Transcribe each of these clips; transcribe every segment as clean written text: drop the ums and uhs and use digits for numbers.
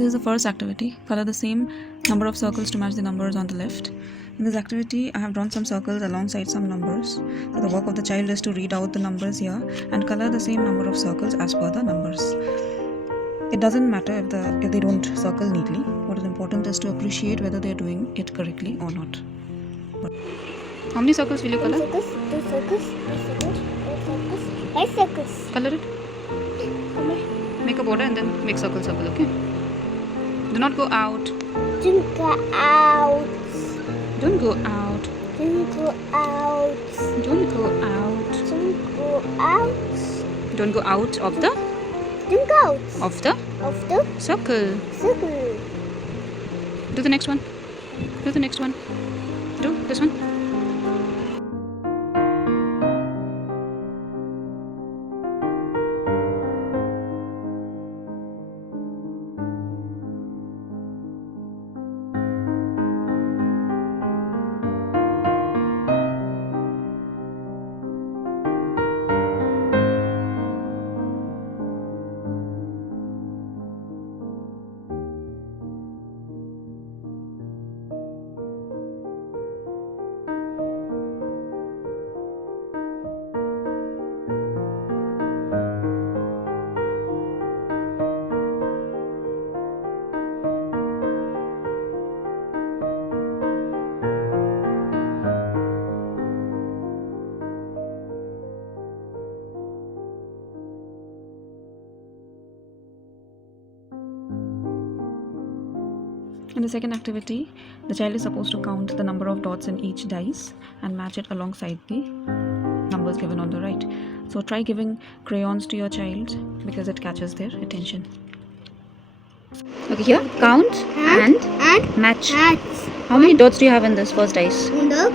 This is the first activity. Color the same number of circles to match the numbers on the left. In this activity, I have drawn some circles alongside some numbers. So the work of the child is to read out the numbers here and color the same number of circles as per the numbers. It doesn't matter if they don't circle neatly. What is important is to appreciate whether they are doing it correctly or not. How many circles will you color? 2 circles, 5 circles. Color it. Make a border and then make circle, okay? Do not go out. Don't go out. Don't go out. Don't go out. Don't go out. Don't go out. Don't go out of the Don't go out of the of the circle. circle. Do the next one. Do the next one. Do this one. In the second activity, the child is supposed to count the number of dots in each dice and match it alongside the numbers given on the right. So try giving crayons to your child because it catches their attention. Okay, here count and match. How many dots do you have in this first dice? Look.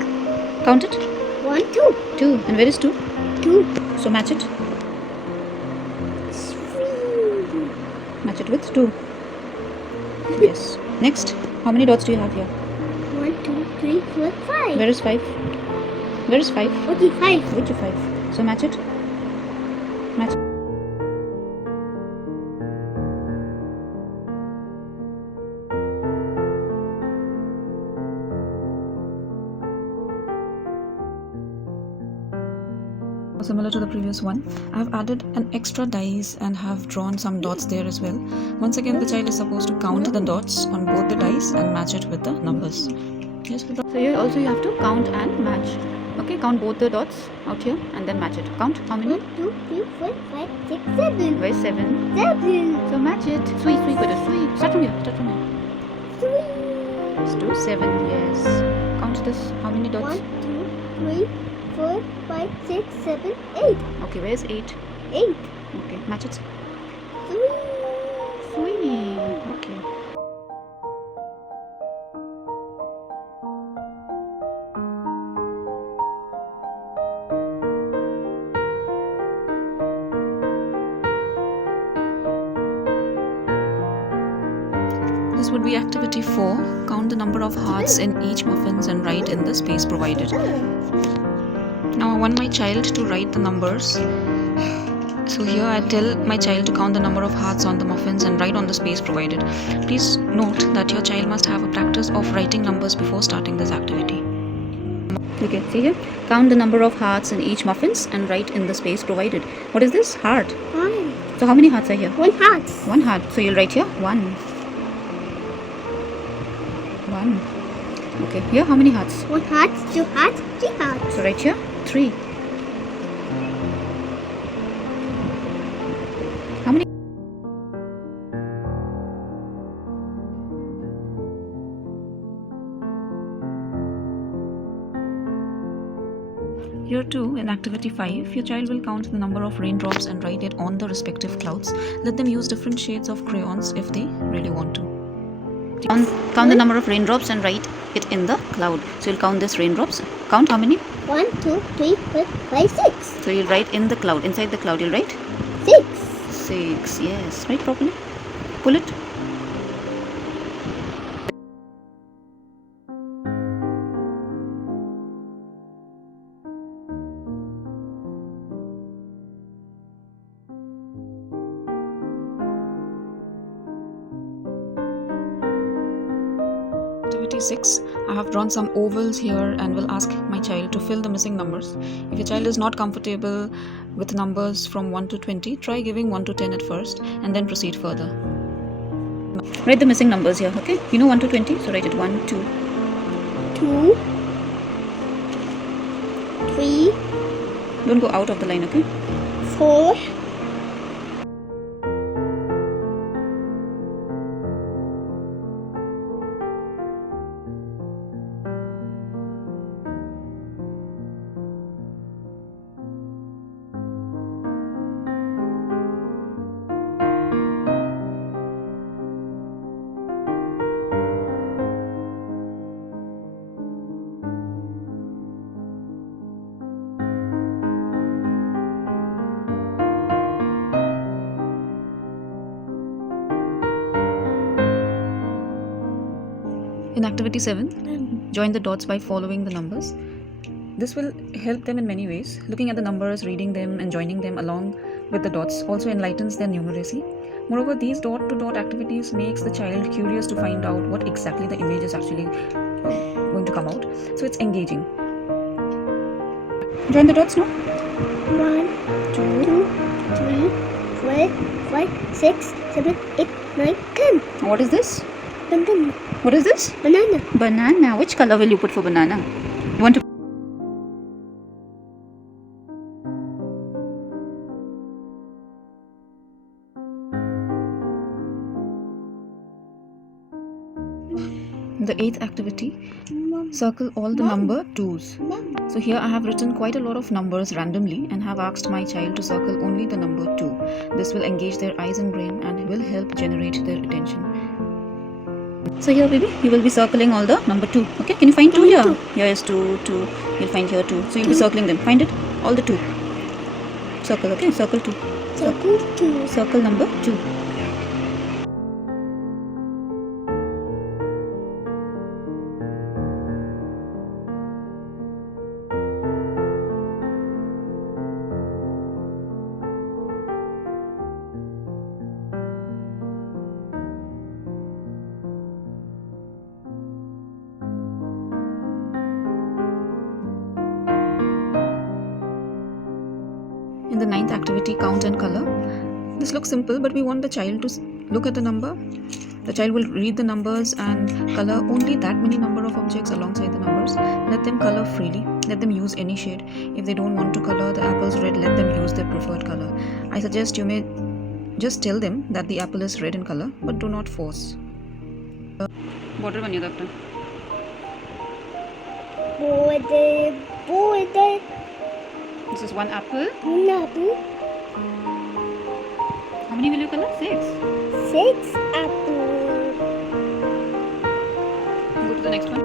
Count it. 1, 2. 2. And where is 2? 2. So match it. 3. Match it with 2. Yes. Next, how many dots do you have here? 1, 2, 3, 4, 5. Where is 5? Where is 5? Okay, 5. Which 5? So match it. Match. Similar to the previous one, I have added an extra dice and have drawn some dots there as well. Once again, the child is supposed to count the dots on both the dice and match it with the numbers. Yes. So here also you have to count and match. Okay, count both the dots out here and then match it. Count how many? 1, 2, 3, 4, 5, 6, 7. Where's 7? 7. So match it. 3, put it. 3. Start from here. 3. Let's do 7. Yes. Count this. How many dots? 1, 2, 3, 4, 5, 6, 7, 8. Okay, where's 8? 8. Okay, match it. 3. 3. Okay. This would be activity 4. Count the number of hearts in each muffins and write in the space provided. Now I want my child to write the numbers. So here I tell my child to count the number of hearts on the muffins and write on the space provided. Please note that your child must have a practice of writing numbers before starting this activity. Okay, see here. Count the number of hearts in each muffins and write in the space provided. What is this? Heart. 1. So how many hearts are here? 1 heart. 1 heart. So you'll write here 1. 1. Okay, here how many hearts? 1 heart, 2 hearts, 3 hearts. So write here 3. How many? Here too, in activity 5, your child will count the number of raindrops and write it on the respective clouds. Let them use different shades of crayons if they really want to. Count the number of raindrops and write it in the cloud. So you'll count this raindrops. Count how many? 1, 2, 3, 4, 5, 6. So you'll write in the cloud. Inside the cloud you'll write? 6. 6. Yes. Write properly. Pull it. activity 6, I have drawn some ovals here and will ask my child to fill the missing numbers. If your child is not comfortable with numbers from 1 to 20, try giving 1 to 10 at first and then proceed further. Write the missing numbers here, okay? You know 1 to 20, so write it 1, 2. 2, 3, Don't go out of the line, okay? 4, In activity 7, join the dots by following the numbers. This will help them in many ways. Looking at the numbers, reading them and joining them along with the dots also enlightens their numeracy. Moreover, these dot-to-dot activities makes the child curious to find out what exactly the image is actually going to come out. So it's engaging. Join the dots now. 1, 2, 3, 4, 5, 6, 7, 8, 9, 10. What is this? Banana. What is this? Banana. Banana. Which color will you put for banana? You want to The 8th activity, circle all the number 2s. So here I have written quite a lot of numbers randomly and have asked my child to circle only the number 2. This will engage their eyes and brain and will help generate their attention. So here baby, you will be circling all the number 2. Okay, can you find 2 here? Here is 2, 2. You'll find here 2. So you'll be circling them. Find it? All the 2. Circle, okay? Circle 2. Circle 2. Circle number 2. In the 9th activity, count and color. This looks simple, but we want the child to look at the number. The child will read the numbers and color only that many number of objects alongside the numbers. Let them color freely. Let them use any shade. If they don't want to color the apples red, let them use their preferred color. I suggest you may just tell them that the apple is red in color, but do not force. Border baniye doctor. Border. This is one apple. Apple. How many will you color? 6. 6 apple. Go to the next one.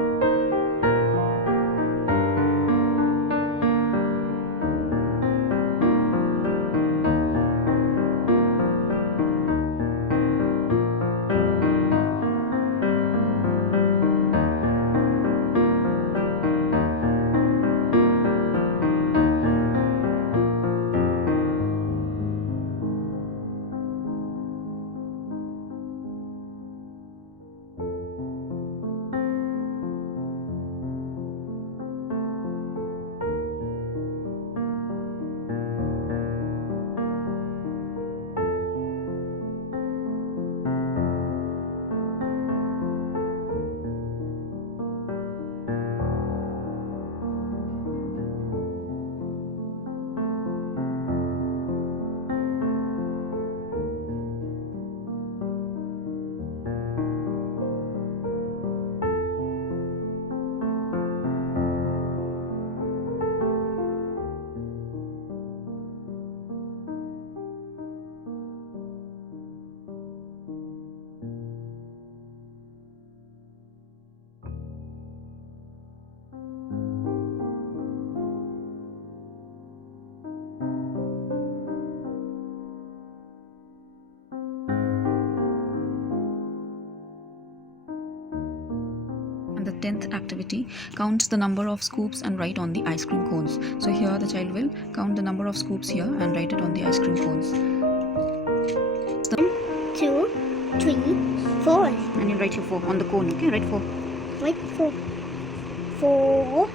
And the 10th activity, count the number of scoops and write on the ice cream cones. So here the child will count the number of scoops here and write it on the ice cream cones. 1, 2, 3, 4. And you write your 4 on the cone, okay? Write 4. Write 4. 4,